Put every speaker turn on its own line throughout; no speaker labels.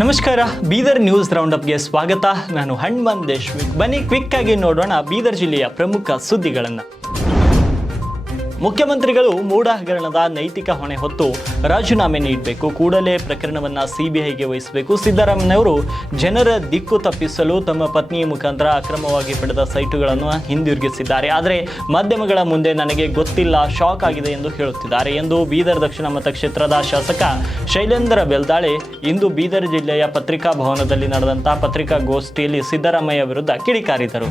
ನಮಸ್ಕಾರ, ಬೀದರ್ ನ್ಯೂಸ್ ರೌಂಡಪ್ಗೆ ಸ್ವಾಗತ. ನಾನು ಹಣ್ಮನ್ ದೇಶ್ವಿಕ್ ಬನ್ನಿ ಕ್ವಿಕ್ ಆಗಿ ನೋಡೋಣ ಬೀದರ್ ಜಿಲ್ಲೆಯ ಪ್ರಮುಖ ಸುದ್ದಿಗಳನ್ನು. ಮುಖ್ಯಮಂತ್ರಿಗಳು ಮೂಢ ಹಗರಣದ ನೈತಿಕ ಹೊಣೆ ಹೊತ್ತು ರಾಜೀನಾಮೆ ನೀಡಬೇಕು. ಕೂಡಲೇ ಪ್ರಕರಣವನ್ನ ಸಿಬಿಐಗೆ ವಹಿಸಬೇಕು. ಸಿದ್ದರಾಮಯ್ಯವರು ಜನರ ದಿಕ್ಕು ತಪ್ಪಿಸಲು ತಮ್ಮ ಪತ್ನಿಯ ಮುಖಾಂತರ ಅಕ್ರಮವಾಗಿ ಪಡೆದ ಸೈಟುಗಳನ್ನು ಹಿಂದಿರುಗಿಸಿದ್ದಾರೆ. ಆದರೆ ಮಾಧ್ಯಮಗಳ ಮುಂದೆ ನನಗೆ ಗೊತ್ತಿಲ್ಲ, ಶಾಕ್ ಆಗಿದೆ ಎಂದು ಹೇಳುತ್ತಿದ್ದಾರೆ ಎಂದು ಬೀದರ್ ದಕ್ಷಿಣ ಮತಕ್ಷೇತ್ರದ ಶಾಸಕ ಶೈಲೇಂದ್ರ ಬೆಲ್ದಾಳೆ ಇಂದು ಬೀದರ್ ಜಿಲ್ಲೆಯ ಪತ್ರಿಕಾ ಭವನದಲ್ಲಿ ನಡೆದಂತಹ ಪತ್ರಿಕಾಗೋಷ್ಠಿಯಲ್ಲಿ ಸಿದ್ದರಾಮಯ್ಯ ವಿರುದ್ಧ ಕಿಡಿಕಾರಿದರು.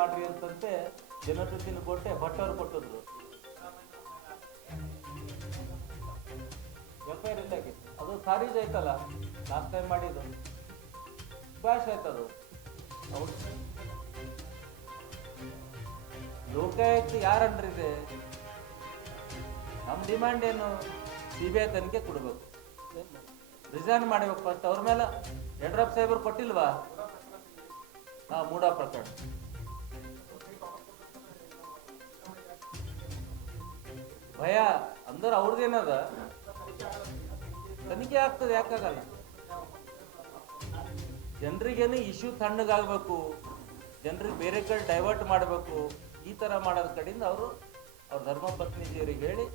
ಮಾಡ್ರಿ ಅಂತಂತೆ ಜನಪ್ರತಿನಿಧಿ ಕೊಟ್ಟೆ ಭಟ್ ಕೊಟ್ಟಿದ್ರು. ಎಫ್. ಅದು ಖಾರೀಜ್ ಆಯ್ತಲ್ಲ ಲಾಸ್ಟ್ ಟೈಮ್ ಮಾಡಿದ್ದು. ಬ್ಯಾಶ್ ಆಯ್ತದು. ಲೋಕಾಯುಕ್ತ ಯಾರ ಇದೆ ನಮ್ಮ ಡಿಮ್ಯಾಂಡ್ ಏನು? ಸಿ ಬಿ ಐ ತನಿಖೆ ಕೊಡಬೇಕು. ರಿಸೈನ್ ಮಾಡಬೇಕು ಫಸ್ಟ್ ಅವ್ರ ಮೇಲೆ ಯಡ್ರಾಪ್ ಸಾಹೇಬರು ಕೊಟ್ಟಿಲ್ವಾ? ಹಾ ಮೂಡ ಪ್ರಕರಣ ಭಯ, ಅಂದ್ರೆ ಅವ್ರದ್ದೇನದ ತನಿಖೆ ಆಗ್ತದೆ, ಯಾಕಾಗಲ್ಲ? ಜನರಿಗೇನು ಇಶ್ಯೂ ತಣ್ಣಗಾಗಬೇಕು, ಜನರಿಗೆ ಬೇರೆ ಕಡೆ ಡೈವರ್ಟ್ ಮಾಡಬೇಕು, ಈ ಥರ ಮಾಡೋದ್ ಕಡೆಯಿಂದ ಅವರು ಅವ್ರ ಧರ್ಮಪತ್ನಿಜಿಯವರಿಗೆ ಹೇಳಿ,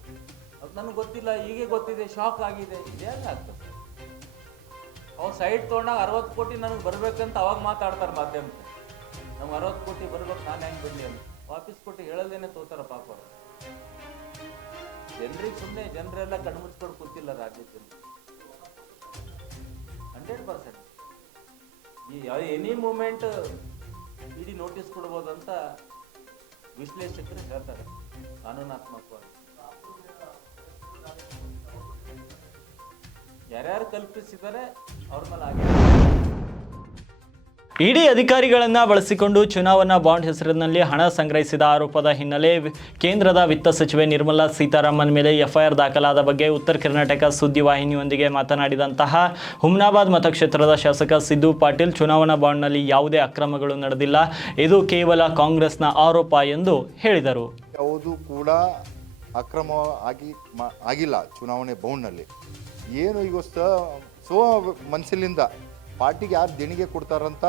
ಅದು ನನಗೆ ಗೊತ್ತಿಲ್ಲ, ಹೀಗೆ ಗೊತ್ತಿದೆ, ಶಾಕ್ ಆಗಿದೆ, ಇದೇ ಆಗ್ತದೆ. ಅವ್ರು ಸೈಡ್ ತೊಗೊಂಡಾಗ ಅರವತ್ತು ಕೋಟಿ ನನಗೆ ಬರ್ಬೇಕಂತ ಅವಾಗ ಮಾತಾಡ್ತಾರೆ ಮಾಧ್ಯಮಕ್ಕೆ ನಮ್ಗೆ ಅರವತ್ತು ಕೋಟಿ ಬರ್ಬೇಕು, ನಾನು ಹೆಂಗೆ ಬಂದಿ ಅಂತ. ವಾಪಸ್ ಕೊಟ್ಟು ಹೇಳೋದೇನೆ ತೋತಾರ ಪಾಪ ಜನರಿಗೆ ಸುಮ್ಮನೆ ಜನರೆಲ್ಲ ಕಣ್ಮುಚ್ಕೊಂಡು ಕೂತಿಲ್ಲ ರಾಜ್ಯದಲ್ಲಿ ಹಂಡ್ರೆಡ್ ಪರ್ಸೆಂಟ್ ಈ ಎನಿ ಮೂಮೆಂಟ್ ಇಡೀ ನೋಟಿಸ್ ಕೊಡ್ಬೋದಂತ ವಿಶ್ಲೇಷಕರು ಹೇಳ್ತಾರೆ. ಕಾನೂನಾತ್ಮಕವಾಗಿ. ಯಾರ್ಯಾರು ಕಲ್ಪಿಸಿದ್ದಾರೆ ಅವ್ರ ಮೇಲೆ ಆಗಿದೆ
ಇಡಿ ಅಧಿಕಾರಿಗಳನ್ನು ಬಳಸಿಕೊಂಡು ಚುನಾವಣಾ ಬಾಂಡ್ ಹೆಸರಿನಲ್ಲಿ ಹಣ ಸಂಗ್ರಹಿಸಿದ ಆರೋಪದ ಹಿನ್ನೆಲೆ ಕೇಂದ್ರದ ವಿತ್ತ ಸಚಿವೆ ನಿರ್ಮಲಾ ಸೀತಾರಾಮನ್ ಮೇಲೆ ಎಫ್ಐಆರ್ ದಾಖಲಾದ ಬಗ್ಗೆ ಉತ್ತರ ಕರ್ನಾಟಕ ಸುದ್ದಿವಾಹಿನಿಯೊಂದಿಗೆ ಮಾತನಾಡಿದಂತಹ ಹುಮ್ನಾಬಾದ್ ಮತಕ್ಷೇತ್ರದ ಶಾಸಕ ಸಿದ್ದು ಪಾಟೀಲ್, ಚುನಾವಣಾ ಬಾಂಡ್ನಲ್ಲಿ ಯಾವುದೇ ಅಕ್ರಮಗಳು ನಡೆದಿಲ್ಲ. ಇದು ಕೇವಲ ಕಾಂಗ್ರೆಸ್ನ ಆರೋಪ ಎಂದು ಹೇಳಿದರು.
ಯಾವುದು ಕೂಡ ಅಕ್ರಮ ಆಗಿ ಆಗಿಲ್ಲ ಚುನಾವಣೆ ಬೌಂಡ್ನಲ್ಲಿ. ಏನು ಈಗ ಸೋ ಮನಸ್ಸಿನಿಂದ ಪಾರ್ಟಿಗೆ ಯಾರು ದೇಣಿಗೆ ಕೊಡ್ತಾರಂತ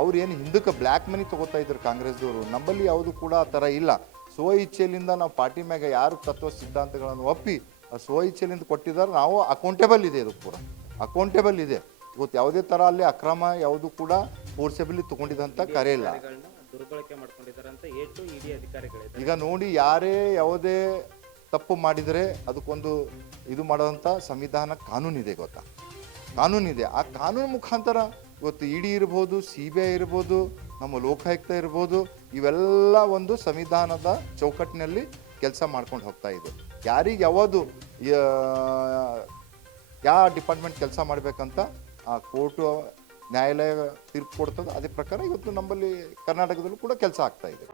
ಅವ್ರು ಏನು ಹಿಂದಕ್ಕೆ ಬ್ಲ್ಯಾಕ್ ಮನಿ ತೊಗೋತಾ ಇದ್ರು ಕಾಂಗ್ರೆಸ್ದವರು ನಮ್ಮಲ್ಲಿ ಯಾವುದು ಕೂಡ ಆ ಥರ ಇಲ್ಲ. ಸ್ವ ಇಚ್ಛೆಯಿಂದ ನಾವು ಪಾರ್ಟಿ ಮ್ಯಾಗ ಯಾರು ತತ್ವ ಸಿದ್ಧಾಂತಗಳನ್ನು ಒಪ್ಪಿ ಆ ಸ್ವ ಇಚ್ಛೆಯಿಂದ ಕೊಟ್ಟಿದ್ದಾರೆ ನಾವು ಅಕೌಂಟೇಬಲ್ ಇದೆ ಇದು ಕೂಡ ಅಕೌಂಟೇಬಲ್ ಇದೆ. ಇವತ್ತು ಯಾವುದೇ ಥರ ಅಲ್ಲಿ ಅಕ್ರಮ ಯಾವುದು ಕೂಡ ಫೋರ್ಸೆಬಲಿ ತಗೊಂಡಿದಂತ ಕರೆ ಇಲ್ಲ.
ಅಧಿಕಾರಿಗಳಿದ್ದಾರೆ.
ಈಗ ನೋಡಿ ಯಾರೇ ಯಾವುದೇ ತಪ್ಪು ಮಾಡಿದರೆ ಅದಕ್ಕೊಂದು ಇದು ಮಾಡೋದಂಥ ಸಂವಿಧಾನ ಕಾನೂನಿದೆ ಗೊತ್ತಾ? ಕಾನೂನಿದೆ. ಆ ಕಾನೂನು ಮುಖಾಂತರ ಇವತ್ತು ಇಡಿ ಇರ್ಬೋದು, ಸಿ ಬಿ ಐ ಇರ್ಬೋದು, ನಮ್ಮ ಲೋಕಾಯುಕ್ತ ಇರ್ಬೋದು, ಇವೆಲ್ಲ ಒಂದು ಸಂವಿಧಾನದ ಚೌಕಟ್ಟಿನಲ್ಲಿ ಕೆಲಸ ಮಾಡ್ಕೊಂಡು ಹೋಗ್ತಾ ಇದೆ. ಯಾರಿಗೆ ಯಾವುದು ಯಾವ ಡಿಪಾರ್ಟ್ಮೆಂಟ್ ಕೆಲಸ ಮಾಡಬೇಕಂತ ಆ ಕೋರ್ಟು, ನ್ಯಾಯಾಲಯ ತೀರ್ಪು ಕೊಡ್ತದೆ ಅದೇ ಪ್ರಕಾರ ಇವತ್ತು ನಮ್ಮಲ್ಲಿ ಕರ್ನಾಟಕದಲ್ಲೂ ಕೂಡ ಕೆಲಸ ಆಗ್ತಾ ಇದೆ.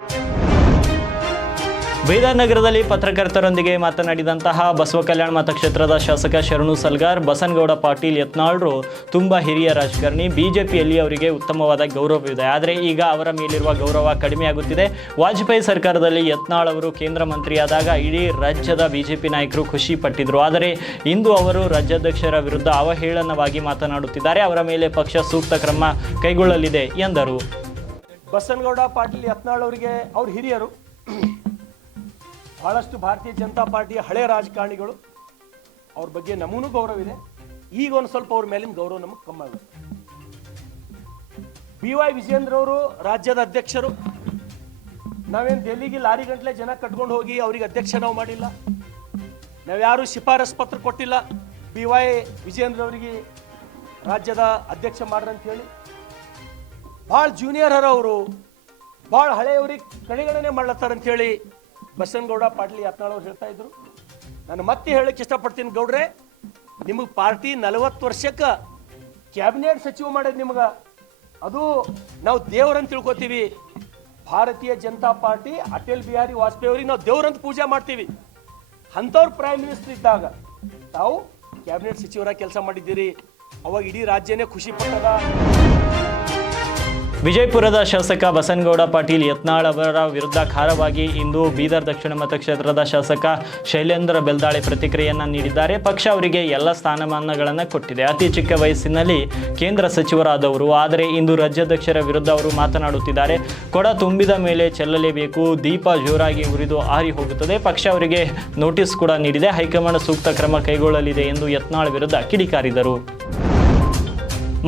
ಬೀದರ್ ನಗರದಲ್ಲಿ ಪತ್ರಕರ್ತರೊಂದಿಗೆ ಮಾತನಾಡಿದಂತಹ ಬಸವ ಕಲ್ಯಾಣ ಮತಕ್ಷೇತ್ರದ ಶಾಸಕ ಶರಣು ಸಲ್ಗಾರ್, ಬಸನಗೌಡ ಪಾಟೀಲ್, ಯತ್ನಾಳ್ರು, ತುಂಬ ಹಿರಿಯ ರಾಜಕಾರಣಿ, ಬಿಜೆಪಿಯಲ್ಲಿ ಅವರಿಗೆ ಉತ್ತಮವಾದ ಗೌರವವಿದೆ ಆದರೆ ಈಗ ಅವರ ಮೇಲಿರುವ ಗೌರವ ಕಡಿಮೆಯಾಗುತ್ತಿದೆ ವಾಜಪೇಯಿ ಸರ್ಕಾರದಲ್ಲಿ ಯತ್ನಾಳ್ ಅವರು ಕೇಂದ್ರ ಮಂತ್ರಿಯಾದಾಗ ಇಡೀ ರಾಜ್ಯದ ಬಿಜೆಪಿ ನಾಯಕರು ಖುಷಿ ಪಟ್ಟಿದ್ರು. ಆದರೆ ಇಂದು ಅವರು ರಾಜ್ಯಾಧ್ಯಕ್ಷರ ವಿರುದ್ಧ ಅವಹೇಳನವಾಗಿ ಮಾತನಾಡುತ್ತಿದ್ದಾರೆ. ಅವರ ಮೇಲೆ ಪಕ್ಷ ಸೂಕ್ತ ಕ್ರಮ ಕೈಗೊಳ್ಳಲಿದೆ ಎಂದರು.
ಬಸನಗೌಡ, ಪಾಟೀಲ್, ಯತ್ನಾಳ್ ಅವರಿಗೆ ಅವರು ಹಿರಿಯರು. ಬಹಳಷ್ಟು ಭಾರತೀಯ ಜನತಾ ಪಾರ್ಟಿಯ ಹಳೆ ರಾಜಕಾರಣಿಗಳು, ಅವ್ರ ಬಗ್ಗೆ ನಮೂನು ಗೌರವ ಇದೆ. ಈಗ ಒಂದು ಸ್ವಲ್ಪ ಅವ್ರ ಮೇಲಿನ ಗೌರವ ನಮಗೆ ಕಮ್ಮಿ ಆಗುತ್ತೆ. ಬಿ ವೈ ವಿಜೇಂದ್ರ ಅವರು ರಾಜ್ಯದ ಅಧ್ಯಕ್ಷರು. ನಾವೇನು ಡೆಲ್ಲಿಗೆ ಲಾರಿ ಗಂಟ್ಲೆ ಜನ ಕಟ್ಕೊಂಡು ಹೋಗಿ ಅವ್ರಿಗೆ ಅಧ್ಯಕ್ಷ ನಾವು ಮಾಡಿಲ್ಲ. ನಾವ್ಯಾರು ಶಿಫಾರಸ್ ಪತ್ರ ಕೊಟ್ಟಿಲ್ಲ. ಬಿ ವೈ ವಿಜೇಂದ್ರ ಅವರಿಗೆ ರಾಜ್ಯದ ಅಧ್ಯಕ್ಷ ಮಾಡ್ರಂತ ಹೇಳಿ ಭಾಳ ಜೂನಿಯರ್ ಅವರು, ಭಾಳ ಹಳೆಯವ್ರಿಗೆ ಕಡೆಗಣನೆ ಮಾಡ್ಲತ್ತಾರ ಅಂತ ಹೇಳಿ ಬಸನಗೌಡ ಪಾಟೀಲ್ ಯತ್ನಾಳ್ ಅವ್ರು ಹೇಳ್ತಾ ಇದ್ರು. ನಾನು ಮತ್ತೆ ಹೇಳಕ್ಕೆ ಇಷ್ಟಪಡ್ತೀನಿ ಗೌಡ್ರೆ, ನಿಮಗೆ ಪಾರ್ಟಿ ನಲವತ್ತು ವರ್ಷಕ್ಕೆ ಕ್ಯಾಬಿನೆಟ್ ಸಚಿವ ಮಾಡೋದು ನಿಮ್ಗೆ. ಅದು ನಾವು ದೇವರಂತ ತಿಳ್ಕೊತೀವಿ. ಭಾರತೀಯ ಜನತಾ ಪಾರ್ಟಿ, ಅಟಲ್ ಬಿಹಾರಿ ವಾಜಪೇಯಿ ಅವ್ರಿಗೆ ನಾವು ದೇವರಂತ ಪೂಜೆ ಮಾಡ್ತೀವಿ. ಅಂಥವ್ರು ಪ್ರೈಮ್ ಮಿನಿಸ್ಟರ್ ಇದ್ದಾಗ ತಾವು ಕ್ಯಾಬಿನೆಟ್ ಸಚಿವರಾಗಿ ಕೆಲಸ ಮಾಡಿದ್ದೀರಿ. ಅವಾಗ ಇಡೀ ರಾಜ್ಯನೇ ಖುಷಿ ಪಟ್ಟದ.
ವಿಜಯಪುರದ ಶಾಸಕ ಬಸನಗೌಡ ಪಾಟೀಲ್ ಯತ್ನಾಳ್ ಅವರ ವಿರುದ್ಧ ಖಾರವಾಗಿ ಇಂದು ಬೀದರ್ ದಕ್ಷಿಣ ಮತಕ್ಷೇತ್ರದ ಶಾಸಕ ಶೈಲೇಂದ್ರ ಬೆಲ್ದಾಳೆ ಪ್ರತಿಕ್ರಿಯೆಯನ್ನು ನೀಡಿದ್ದಾರೆ. ಪಕ್ಷ ಅವರಿಗೆ ಎಲ್ಲ ಸ್ಥಾನಮಾನಗಳನ್ನು ಕೊಟ್ಟಿದೆ. ಅತಿ ಚಿಕ್ಕ ವಯಸ್ಸಿನಲ್ಲಿ ಕೇಂದ್ರ ಸಚಿವರಾದವರು, ಆದರೆ ಇಂದು ರಾಜ್ಯಾಧ್ಯಕ್ಷರ ವಿರುದ್ಧ ಅವರು ಮಾತನಾಡುತ್ತಿದ್ದಾರೆ. ಕೊಡ ತುಂಬಿದ ಮೇಲೆ ಚೆಲ್ಲಲೇಬೇಕು, ದೀಪ ಜೋರಾಗಿ ಉರಿದು ಆರಿ ಹೋಗುತ್ತದೆ. ಪಕ್ಷ ಅವರಿಗೆ ನೋಟಿಸ್ ಕೂಡ ನೀಡಿದೆ. ಹೈಕಮಾಂಡ್ ಸೂಕ್ತ ಕ್ರಮ ಕೈಗೊಳ್ಳಲಿದೆ ಎಂದು ಯತ್ನಾಳ್ ವಿರುದ್ಧ ಕಿಡಿಕಾರಿದರು.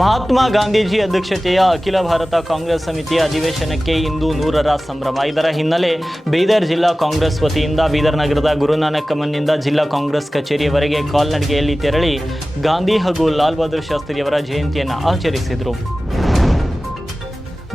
ಮಹಾತ್ಮ ಗಾಂಧೀಜಿ ಅಧ್ಯಕ್ಷತೆಯ ಅಖಿಲ ಭಾರತ ಕಾಂಗ್ರೆಸ್ ಸಮಿತಿಯ ಅಧಿವೇಶನಕ್ಕೆ ಇಂದು ನೂರರ ಸಂಭ್ರಮ. ಇದರ ಹಿನ್ನೆಲೆ ಬೀದರ್ ಜಿಲ್ಲಾ ಕಾಂಗ್ರೆಸ್ ವತಿಯಿಂದ ಬೀದರ್ ನಗರದ ಗುರುನಾನಕ್ ಕಮನ್ನಿಂದ ಜಿಲ್ಲಾ ಕಾಂಗ್ರೆಸ್ ಕಚೇರಿಯವರೆಗೆ ಕಾಲ್ನಡಿಗೆಯಲ್ಲಿ ತೆರಳಿ ಗಾಂಧಿ ಹಾಗೂ ಲಾಲ್ ಬಹದ್ದೂರ್ ಶಾಸ್ತ್ರಿಯವರ ಜಯಂತಿಯನ್ನು ಆಚರಿಸಿದರು.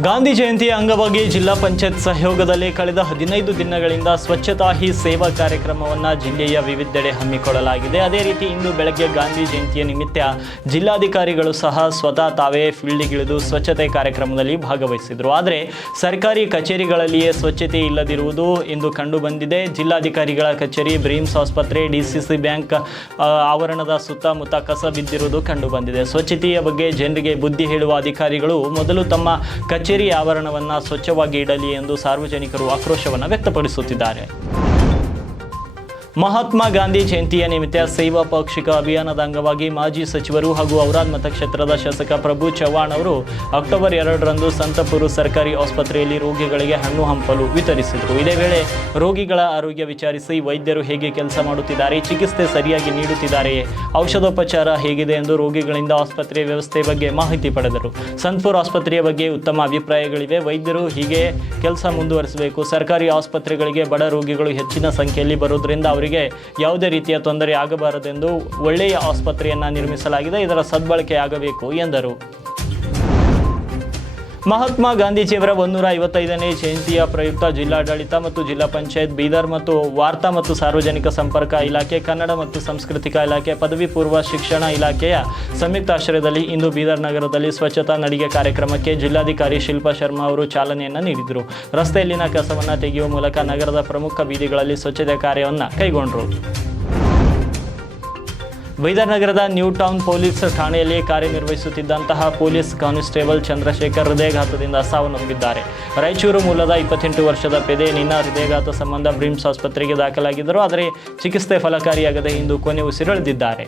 ಗಾಂಧಿ ಜಯಂತಿಯ ಅಂಗವಾಗಿ ಜಿಲ್ಲಾ ಪಂಚಾಯತ್ ಸಹಯೋಗದಲ್ಲಿ ಕಳೆದ ಹದಿನೈದು ದಿನಗಳಿಂದ ಸ್ವಚ್ಛತಾ ಹಿ ಸೇವಾ ಕಾರ್ಯಕ್ರಮವನ್ನು ಜಿಲ್ಲೆಯ ವಿವಿಧೆಡೆ ಹಮ್ಮಿಕೊಳ್ಳಲಾಗಿದೆ. ಅದೇ ರೀತಿ ಇಂದು ಬೆಳಗ್ಗೆ ಗಾಂಧಿ ಜಯಂತಿಯ ನಿಮಿತ್ತ ಜಿಲ್ಲಾಧಿಕಾರಿಗಳು ಸಹ ಸ್ವತಃ ತಾವೇ ಫೀಲ್ಡಿಗಿಳಿದು ಸ್ವಚ್ಛತೆ ಕಾರ್ಯಕ್ರಮದಲ್ಲಿ ಭಾಗವಹಿಸಿದರು. ಆದರೆ ಸರ್ಕಾರಿ ಕಚೇರಿಗಳಲ್ಲಿಯೇ ಸ್ವಚ್ಛತೆ ಇಲ್ಲದಿರುವುದು ಇಂದು ಕಂಡುಬಂದಿದೆ. ಜಿಲ್ಲಾಧಿಕಾರಿಗಳ ಕಚೇರಿ, ಬ್ರೀಮ್ಸ್ ಆಸ್ಪತ್ರೆ ಡಿಸಿಸಿ ಬ್ಯಾಂಕ್ ಆವರಣದ ಸುತ್ತಮುತ್ತ ಕಸ ಬಿದ್ದಿರುವುದು ಕಂಡುಬಂದಿದೆ. ಸ್ವಚ್ಛತೆಯ ಬಗ್ಗೆ ಜನರಿಗೆ ಬುದ್ಧಿ ಹೇಳುವ ಅಧಿಕಾರಿಗಳು ಮೊದಲು ತಮ್ಮ ಕಚೇರಿ ಆವರಣವನ್ನು ಸ್ವಚ್ಛವಾಗಿ ಇಡಲಿ ಎಂದು ಸಾರ್ವಜನಿಕರು ಆಕ್ರೋಶವನ್ನು ವ್ಯಕ್ತಪಡಿಸುತ್ತಿದ್ದಾರೆ. ಮಹಾತ್ಮ ಗಾಂಧಿ ಜಯಂತಿಯ ನಿಮಿತ್ತ ಸೇವಾ ಪಾಕ್ಷಿಕ ಅಭಿಯಾನದ ಅಂಗವಾಗಿ ಮಾಜಿ ಸಚಿವರು ಹಾಗೂ ಔರಾದ್ ಮತಕ್ಷೇತ್ರದ ಶಾಸಕ ಪ್ರಭು ಚವ್ಹಾಣ್ ಅವರು ಅಕ್ಟೋಬರ್ ಎರಡರಂದು ಸಂತಪುರು ಸರ್ಕಾರಿ ಆಸ್ಪತ್ರೆಯಲ್ಲಿ ರೋಗಿಗಳಿಗೆ ಹಣ್ಣು ಹಂಪಲು ವಿತರಿಸಿದರು. ಇದೇ ವೇಳೆ ರೋಗಿಗಳ ಆರೋಗ್ಯ ವಿಚಾರಿಸಿ ವೈದ್ಯರು ಹೇಗೆ ಕೆಲಸ ಮಾಡುತ್ತಿದ್ದಾರೆ, ಚಿಕಿತ್ಸೆ ಸರಿಯಾಗಿ ನೀಡುತ್ತಿದ್ದಾರೆಯೇ ಔಷಧೋಪಚಾರ ಹೇಗಿದೆ ಎಂದು ರೋಗಿಗಳಿಂದ ಆಸ್ಪತ್ರೆ ವ್ಯವಸ್ಥೆ ಬಗ್ಗೆ ಮಾಹಿತಿ ಪಡೆದರು. ಸಂತಪುರ ಆಸ್ಪತ್ರೆಯ ಬಗ್ಗೆ ಉತ್ತಮ ಅಭಿಪ್ರಾಯಗಳಿವೆ. ವೈದ್ಯರು ಹೀಗೆ ಕೆಲಸ ಮುಂದುವರಿಸಬೇಕು. ಸರ್ಕಾರಿ ಆಸ್ಪತ್ರೆಗಳಿಗೆ ಬಡ ರೋಗಿಗಳು ಹೆಚ್ಚಿನ ಸಂಖ್ಯೆಯಲ್ಲಿ ಬರುವುದರಿಂದ ಅವರಿಗೆ ಯಾವುದೇ ರೀತಿಯ ತೊಂದರೆ ಆಗಬಾರದೆಂದು ಒಳ್ಳೆಯ ಆಸ್ಪತ್ರೆಯನ್ನು ನಿರ್ಮಿಸಲಾಗಿದೆ ಇದರ ಸದ್ಬಳಕೆ ಆಗಬೇಕು ಎಂದರು. ಮಹಾತ್ಮ ಗಾಂಧೀಜಿಯವರ ಒಂದೂರ ಐವತ್ತೈದನೇ ಜಯಂತಿಯ ಪ್ರಯುಕ್ತ ಜಿಲ್ಲಾಡಳಿತ ಮತ್ತು ಜಿಲ್ಲಾ ಪಂಚಾಯತ್, ಬೀದರ್ ಮತ್ತು ವಾರ್ತಾ ಮತ್ತು ಸಾರ್ವಜನಿಕ ಸಂಪರ್ಕ ಇಲಾಖೆ, ಕನ್ನಡ ಮತ್ತು ಸಾಂಸ್ಕೃತಿಕ ಇಲಾಖೆ, ಪದವಿ ಪೂರ್ವ ಶಿಕ್ಷಣ ಇಲಾಖೆಯ ಸಂಯುಕ್ತ ಆಶ್ರಯದಲ್ಲಿ ಇಂದು ಬೀದರ್ ನಗರದಲ್ಲಿ ಸ್ವಚ್ಛತಾ ನಡಿಗೆ ಕಾರ್ಯಕ್ರಮಕ್ಕೆ ಜಿಲ್ಲಾಧಿಕಾರಿ ಶಿಲ್ಪಾ ಶರ್ಮಾ ಅವರು ಚಾಲನೆಯನ್ನು ನೀಡಿದರು. ರಸ್ತೆಯಲ್ಲಿನ ಕಸವನ್ನು ತೆಗೆಯುವ ಮೂಲಕ ನಗರದ ಪ್ರಮುಖ ಬೀದಿಗಳಲ್ಲಿ ಸ್ವಚ್ಛತೆ ಕಾರ್ಯವನ್ನು ಕೈಗೊಂಡರು. ಬೀದರ್ ನಗರದ ನ್ಯೂ ಟೌನ್ ಪೊಲೀಸ್ ಠಾಣೆಯಲ್ಲಿ ಕಾರ್ಯನಿರ್ವಹಿಸುತ್ತಿದ್ದಂತಹ ಪೊಲೀಸ್ ಕಾನ್ಸ್ಟೇಬಲ್ ಚಂದ್ರಶೇಖರ್ ಹೃದಯಘಾತದಿಂದ ಸಾವನ್ನಪ್ಪಿದ್ದಾರೆ. ರಾಯಚೂರು ಮೂಲದ ಇಪ್ಪತ್ತೆಂಟು ವರ್ಷದ ಪೆದೆ ನಿನ್ನ ಹೃದಯಘಾತ ಸಂಬಂಧ ಬ್ರಿಮ್ಸ್ ಆಸ್ಪತ್ರೆಗೆ ದಾಖಲಾಗಿದ್ದರು, ಆದರೆ ಚಿಕಿತ್ಸೆ ಫಲಕಾರಿಯಾಗದೆ ಇಂದು ಕೊನೆ ಉಸಿರೆಳೆದಿದ್ದಾರೆ.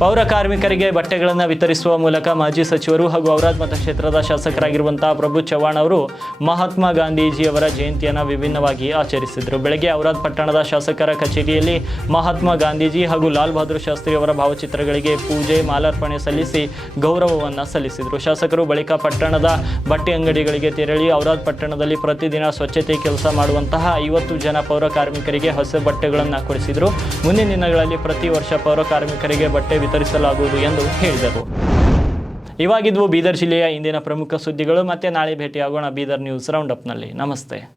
ಪೌರ ಕಾರ್ಮಿಕರಿಗೆ ಬಟ್ಟೆಗಳನ್ನು ವಿತರಿಸುವ ಮೂಲಕ ಮಾಜಿ ಸಚಿವರು ಹಾಗೂ ಔರಾದ್ ಮತಕ್ಷೇತ್ರದ ಶಾಸಕರಾಗಿರುವಂತಹ ಪ್ರಭು ಚವ್ಹಾಣ್ ಅವರು ಮಹಾತ್ಮ ಗಾಂಧೀಜಿಯವರ ಜಯಂತಿಯನ್ನು ವಿಭಿನ್ನವಾಗಿ ಆಚರಿಸಿದರು. ಬೆಳಗ್ಗೆ ಔರಾದ್ ಪಟ್ಟಣದ ಶಾಸಕರ ಕಚೇರಿಯಲ್ಲಿ ಮಹಾತ್ಮ ಗಾಂಧೀಜಿ ಹಾಗೂ ಲಾಲ್ ಬಹದ್ದೂರ್ ಶಾಸ್ತ್ರಿ ಅವರ ಭಾವಚಿತ್ರಗಳಿಗೆ ಪೂಜೆ, ಮಾಲಾರ್ಪಣೆ ಸಲ್ಲಿಸಿ ಗೌರವವನ್ನು ಸಲ್ಲಿಸಿದರು. ಶಾಸಕರು ಬಳಿಕ ಪಟ್ಟಣದ ಬಟ್ಟೆ ಅಂಗಡಿಗಳಿಗೆ ತೆರಳಿ ಔರಾದ್ ಪಟ್ಟಣದಲ್ಲಿ ಪ್ರತಿದಿನ ಸ್ವಚ್ಛತೆ ಕೆಲಸ ಮಾಡುವಂತಹ ಐವತ್ತು ಜನ ಪೌರ ಕಾರ್ಮಿಕರಿಗೆ ಹೊಸ ಬಟ್ಟೆಗಳನ್ನು ಕೊಡಿಸಿದರು. ಮುಂದಿನ ದಿನಗಳಲ್ಲಿ ಪ್ರತಿ ವರ್ಷ ಪೌರ ಕಾರ್ಮಿಕರಿಗೆ ಬಟ್ಟೆ ವಿತರಿಸಲಾಗುವುದು ಎಂದು ಹೇಳಿದರು. ಇವಾಗಿದ್ವು ಬೀದರ್ ಜಿಲ್ಲೆಯ ಇಂದಿನ ಪ್ರಮುಖ ಸುದ್ದಿಗಳು ಮತ್ತೆ ನಾಳೆ ಭೇಟಿಯಾಗೋಣ. ಬೀದರ್ ನ್ಯೂಸ್ ರೌಂಡಪ್ನಲ್ಲಿ ನಮಸ್ತೆ.